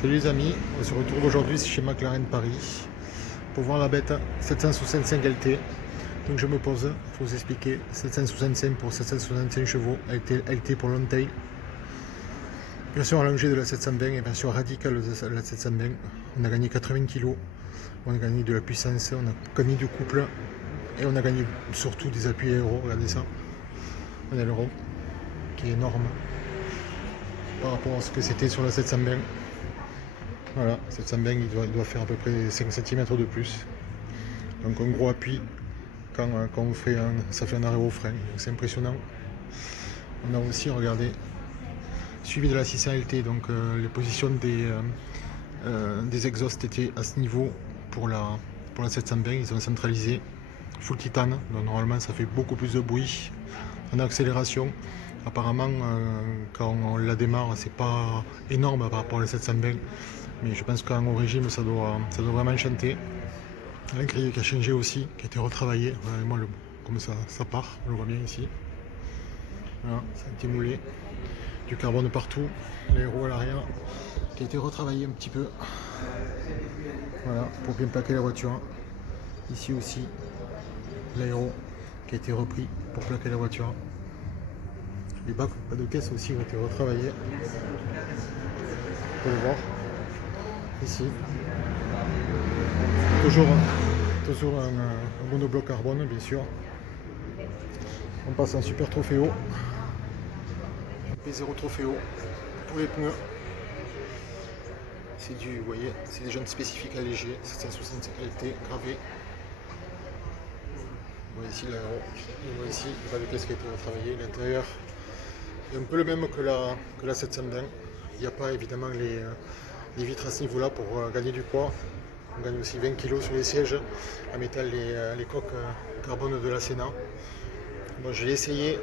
Salut les amis, on se retrouve aujourd'hui chez McLaren Paris pour voir la bête 765 LT. Donc je me pose pour vous expliquer. 765 pour 765 chevaux, LT pour long tail. Version allongée de la 720 et version radicale de la 720. On a gagné 80 kg, on a gagné de la puissance, on a gagné du couple et on a gagné surtout des appuis aéro. Regardez ça, on a le rond qui est énorme par rapport à ce que c'était sur la 720. Voilà, 720 il doit faire à peu près 5 cm de plus. Donc un gros appui quand on fait ça fait un arrêt au frein, c'est impressionnant. On a aussi, regardé, suivi de la 600 LT, donc les positions des exhausts étaient à ce niveau pour la 720, ils ont centralisé, full titane, donc normalement ça fait beaucoup plus de bruit en accélération. Apparemment quand on la démarre c'est pas énorme par rapport à la 720, mais je pense qu'en régime ça doit vraiment chanter. La grille qui a changé aussi, qui a été retravaillée. Moi, comme ça part, on le voit bien ici. Voilà, ça a été moulé. Du carbone partout, l'aéro à l'arrière, qui a été retravaillé un petit peu. Voilà, pour bien plaquer la voiture. Ici aussi, l'aéro qui a été repris pour plaquer la voiture. Les bacs de caisse aussi ont été retravaillés. Vous pouvez le voir. Ici. Toujours un monobloc carbone, bien sûr. On passe en super trophéo. P0 trophéo pour les pneus. C'est vous voyez, c'est des jantes spécifiques allégées, 765 LT gravé. On voit ici l'aéro. On voit ici le bas de caisse qui a été retravaillé. L'intérieur est un peu le même que la 720. Il n'y a pas évidemment les vitres à ce niveau-là pour gagner du poids. On gagne aussi 20 kg sur les sièges en mettant les coques carbone de la Sénat. Bon, je l'ai essayé.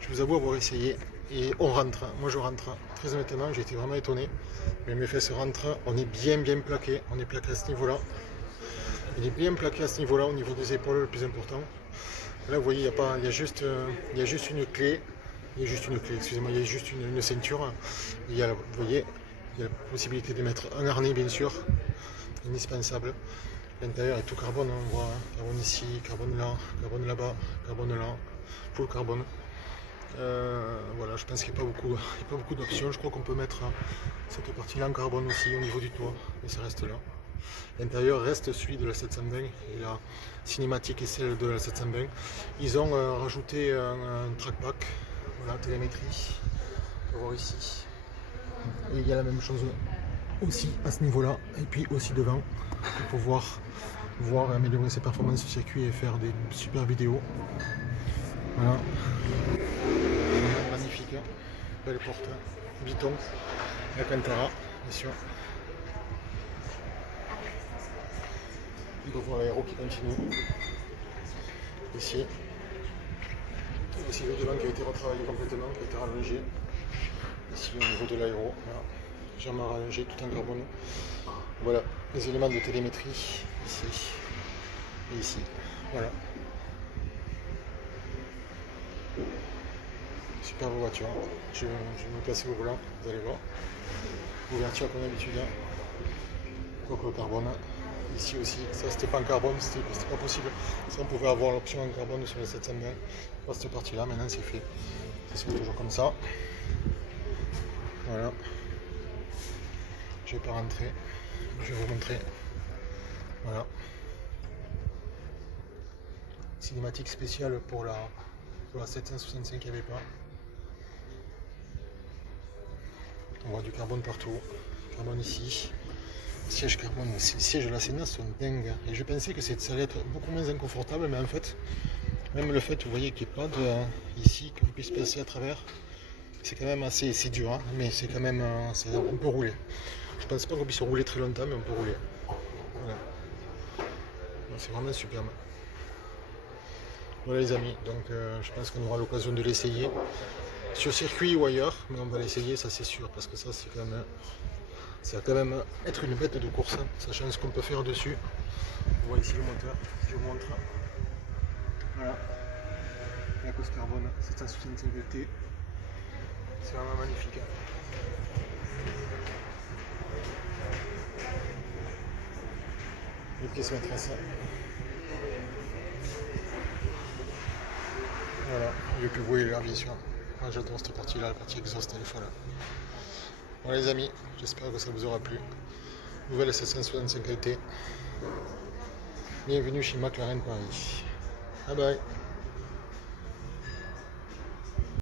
Je vous avoue avoir essayé. Et on rentre. Moi je rentre. Très honnêtement, j'ai été vraiment étonné. Mais mes fesses rentrent. On est bien plaqué. On est plaqué à ce niveau-là. Il est bien plaqué à ce niveau-là, au niveau des épaules, le plus important. Là, vous voyez, il y a juste une clé. Il y a juste une clé, excusez-moi, il y a juste une ceinture. Vous voyez, il y a la possibilité de mettre un harnais, bien sûr, indispensable. L'intérieur est tout carbone, on voit, carbone ici, carbone là, carbone là-bas, carbone là, full carbone. Voilà, je pense qu'il n'y a pas beaucoup d'options. Je crois qu'on peut mettre cette partie-là en carbone aussi au niveau du toit, mais ça reste là. L'intérieur reste celui de la 720 et la cinématique est celle de la 720. Ils ont rajouté un trackback, voilà, télémétrie, on peut voir ici. Et il y a la même chose aussi à ce niveau-là, et puis aussi devant, pour pouvoir améliorer ses performances sur circuit et faire des super vidéos. Voilà. Magnifique, belle porte, Biton, Alcantara, bien sûr. On peut voir l'aéro qui continue. Ici. Aussi le devant qui a été retravaillé complètement, qui a été rallongé. Ici au niveau de l'aéro. Voilà. Légèrement rallongé, tout en carbone. Voilà les éléments de télémétrie. Ici. Et ici. Voilà. Superbe voiture. Je vais me placer au volant, vous allez voir. Ouverture comme d'habitude. Coque au carbone. Ici aussi, ça c'était pas en carbone, c'était pas possible. Ça on pouvait avoir l'option en carbone sur les 720. Pas cette partie là, maintenant c'est fait. Ça se fait toujours comme ça. Voilà. Je vais pas rentrer. Je vais vous montrer. Voilà. Cinématique spéciale pour la 765 qu'il n'y avait pas. On voit du carbone partout. Carbone ici. Siège carbone, les sièges de la Sénat sont dingues. Et je pensais que ça allait être beaucoup moins inconfortable, mais en fait, même le fait, vous voyez qu'il n'y ait pas ici, que vous puissiez passer à travers, c'est quand même assez dur, hein, mais c'est quand même, on peut rouler. Je pense pas qu'on puisse rouler très longtemps, mais on peut rouler. Voilà. C'est vraiment superbe. Voilà les amis, donc je pense qu'on aura l'occasion de l'essayer sur circuit ou ailleurs, mais on va l'essayer, ça c'est sûr, parce que ça c'est quand même... Ça va quand même être une bête de course, hein, sachant ce qu'on peut faire dessus. On voit ici le moteur, je vous montre. Voilà. La cause carbone 765 LT. C'est vraiment magnifique. Les pièces maîtresses. Voilà, j'ai pu voir l'air bien sûr. Moi j'adore cette partie là, la partie exhaust, elle est folle. Voilà les amis, j'espère que ça vous aura plu. Nouvelle 765 LT. Bienvenue chez McLaren Paris. Bye bye.